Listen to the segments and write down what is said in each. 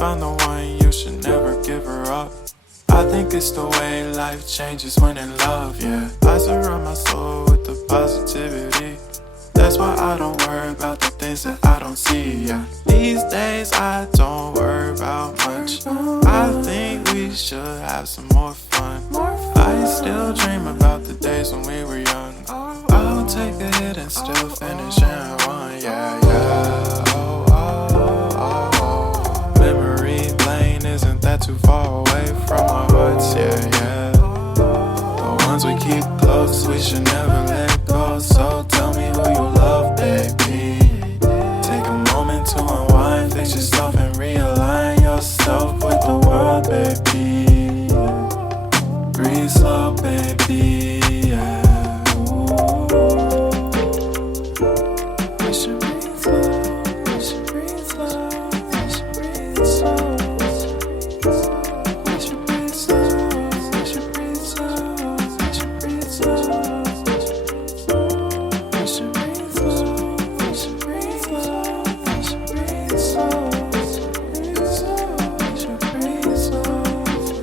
found the one, you should never give her up. I think it's the way life changes when in love, yeah. I surround my soul with the positivity. That's why I don't worry about the things that I don't see, yeah. These days I don't worry about much. I think we should have some more fun. I still dream about the days when we were young. I'll take a hit and still finish in one, yeah, yeah. Oh, oh, oh, oh. Memory lane isn't that too far away from our hearts, yeah, yeah. The ones we keep close, we should never let go. So tell me who you love, baby. Take a moment to unwind, fix yourself and realign yourself with the world, baby. Breathe slow, baby, yeah. We should breathe slow, we should breathe slow, we should breathe slow. We should breathe slow, we should breathe slow, we should breathe slow. We should breathe slow, we should breathe slow, we should breathe slow. We should breathe slow,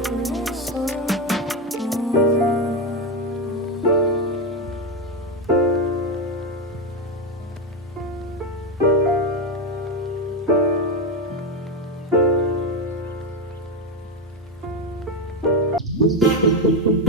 breathe slow.